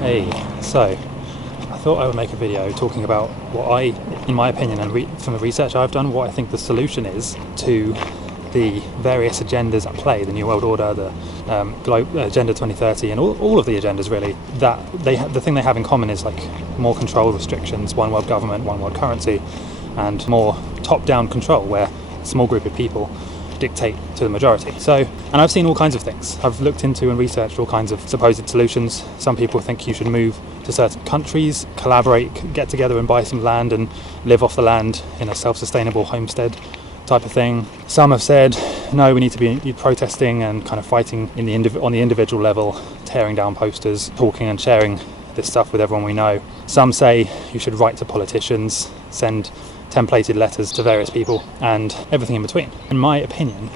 Hey, so I thought I would make a video talking about what I, in my opinion and from the research I've done, what I think the solution is to the various agendas at play, the New World Order, the Agenda 2030 and all of the agendas really, that the thing they have in common is like more control restrictions, one world government, one world currency, and more top-down control where a small group of people dictate to the majority. And I've seen all kinds of things. I've looked into and researched all kinds of supposed solutions. Some people think you should move to certain countries, collaborate, get together and buy some land and live off the land in a self-sustainable homestead type of thing. Some have said, no, we need to be protesting and kind of fighting on the individual level, tearing down posters, talking and sharing this stuff with everyone we know. Some say you should write to politicians, send templated letters to various people, and everything in between. In my opinion,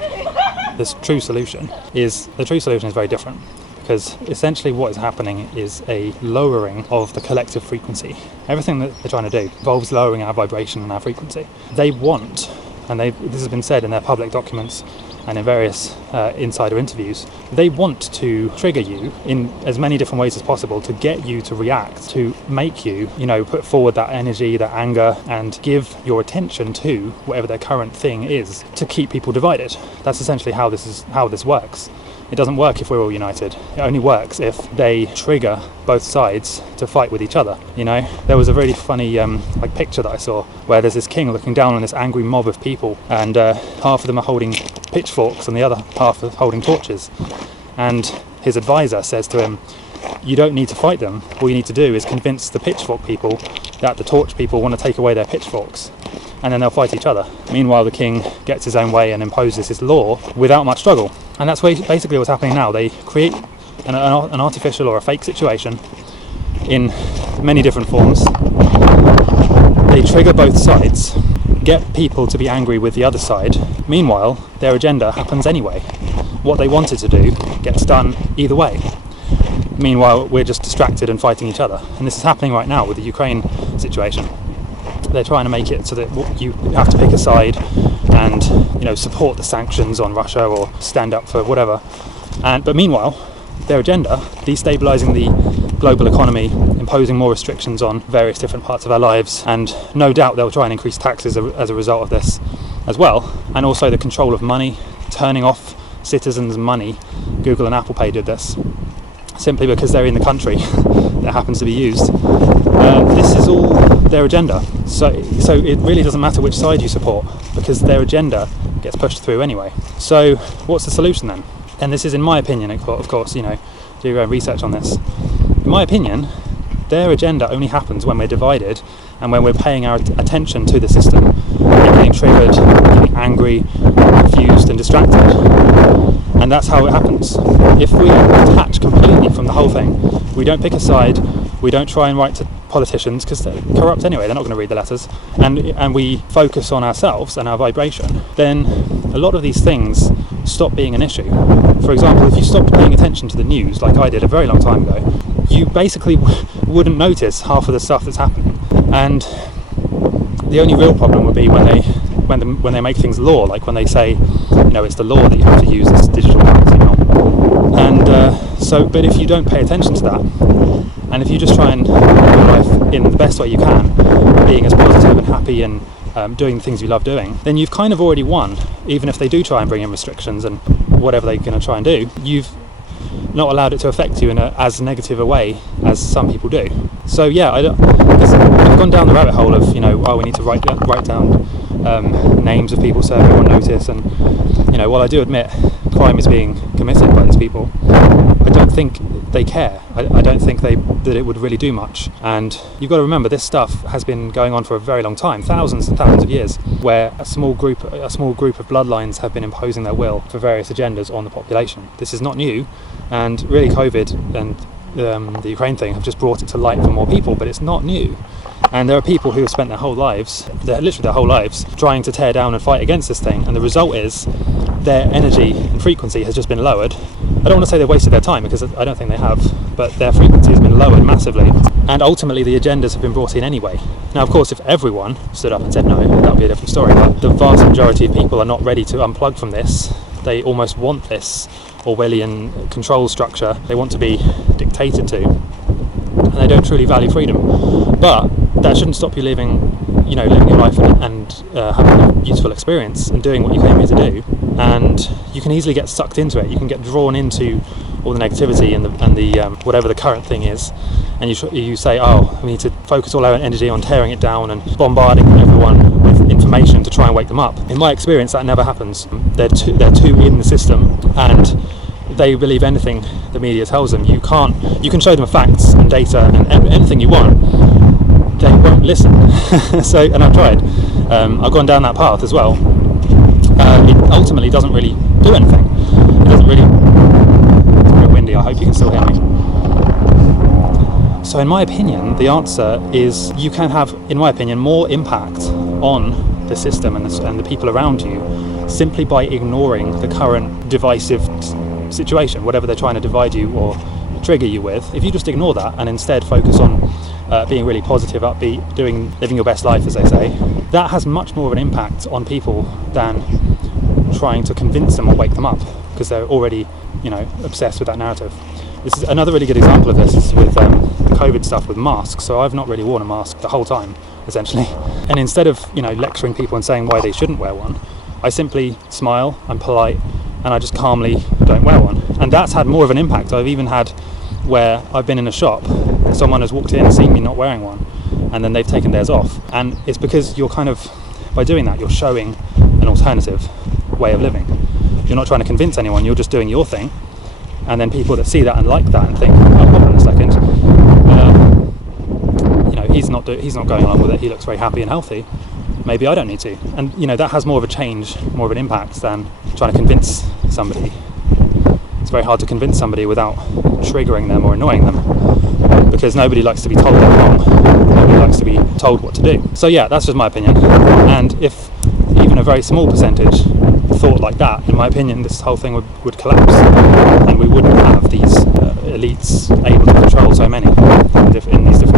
the true solution is very different, because essentially what is happening is a lowering of the collective frequency. Everything that they're trying to do involves lowering our vibration and our frequency. They want, and this has been said in their public documents and in various insider interviews, they want to trigger you in as many different ways as possible to get you to react, to make you, put forward that energy, that anger, and give your attention to whatever their current thing is, to keep people divided. That's essentially how this works. It doesn't work if we're all united. It only works if they trigger both sides to fight with each other. There was a really funny picture that I saw where there's this king looking down on this angry mob of people, and half of them are holding pitchforks and the other half are holding torches. And his advisor says to him, you don't need to fight them. All you need to do is convince the pitchfork people that the torch people want to take away their pitchforks, and then they'll fight each other. Meanwhile, the king gets his own way and imposes his law without much struggle. And that's basically what's happening now. They create an artificial or a fake situation in many different forms. They trigger both sides, get people to be angry with the other side. Meanwhile, their agenda happens anyway. What they wanted to do gets done either way. Meanwhile, we're just distracted and fighting each other. And this is happening right now with the Ukraine situation. They're trying to make it so that you have to pick a side and support the sanctions on Russia or stand up for whatever. But meanwhile, their agenda, destabilizing the global economy, imposing more restrictions on various different parts of our lives, and no doubt they'll try and increase taxes as a result of this as well. And also the control of money, turning off citizens' money. Google and Apple Pay did this simply because they're in the country that happens to be used. This is all their agenda. So it really doesn't matter which side you support, because their agenda gets pushed through anyway. So what's the solution then? And this is in my opinion, of course, do your own research on this. In my opinion, their agenda only happens when we're divided and when we're paying our attention to the system and getting triggered, getting angry, confused and distracted. And that's how it happens. If we detach completely from the whole thing, we don't pick a side, we don't try and write to politicians because they're corrupt anyway, they're not going to read the letters, and we focus on ourselves and our vibration, then a lot of these things stop being an issue. For example, if you stopped paying attention to the news like I did a very long time ago, you basically wouldn't notice half of the stuff that's happening. And the only real problem would be when they make things law, like when they say, it's the law that you have to use this digital currency now. And but if you don't pay attention to that, and if you just try and live your life in the best way you can, being as positive and happy and doing the things you love doing, then you've kind of already won. Even if they do try and bring in restrictions and whatever they're going to try and do, you've not allowed it to affect you in as negative a way as some people do. So yeah, I've gone down the rabbit hole of we need to write down names of people so everyone notice, and while I do admit crime is being committed by these people, I don't think they care. I don't think that it would really do much. And you've got to remember, this stuff has been going on for a very long time, thousands and thousands of years, where a small group of bloodlines have been imposing their will for various agendas on the population. This is not new, and really COVID and the Ukraine thing have just brought it to light for more people, but it's not new. And there are people who have spent their whole lives, trying to tear down and fight against this thing, and the result is their energy and frequency has just been lowered. I don't want to say they've wasted their time, because I don't think they have, but their frequency has been lowered massively, and ultimately the agendas have been brought in anyway. Now, of course, if everyone stood up and said no, that would be a different story, but the vast majority of people are not ready to unplug from this. They almost want this Orwellian control structure. They want to be dictated to. and they don't truly value freedom. But that shouldn't stop you living your life and having a useful experience and doing what you came here to do. And you can easily get sucked into it. You can get drawn into all the negativity and the whatever the current thing is, and you say, oh, we need to focus all our energy on tearing it down and bombarding everyone with information to try and wake them up. In my experience, that never happens. They're too in the system, and they believe anything the media tells them. You can show them facts and data and anything you want, they won't listen. And I've tried. I've gone down that path as well. It ultimately doesn't really do anything. It doesn't really. It's very windy. I hope you can still hear me. So in my opinion, the answer is you can have, in my opinion, more impact on the system and the people around you simply by ignoring the current divisive situation, whatever they're trying to divide you or trigger you with. If you just ignore that and instead focus on being really positive, upbeat, living your best life, as they say, that has much more of an impact on people than trying to convince them or wake them up, because they're already, obsessed with that narrative. This is another really good example of this is with the COVID stuff with masks. So I've not really worn a mask the whole time, essentially. And instead of, lecturing people and saying why they shouldn't wear one, I simply smile, I'm polite, and I just calmly don't wear one. And that's had more of an impact. I've even had where I've been in a shop, someone has walked in and seen me not wearing one, and then they've taken theirs off. And it's because you're by doing that, you're showing an alternative way of living. You're not trying to convince anyone, you're just doing your thing. And then people that see that and like that and think, oh, hold on a second, he's not going along with it, he looks very happy and healthy, maybe I don't need to. And that has more of a change, more of an impact than trying to convince somebody. It's very hard to convince somebody without triggering them or annoying them, because nobody likes to be told they're wrong. Nobody likes to be told what to do. So yeah, that's just my opinion. And if even a very small percentage thought like that, in my opinion, this whole thing would collapse, and we wouldn't have these elites able to control so many in these different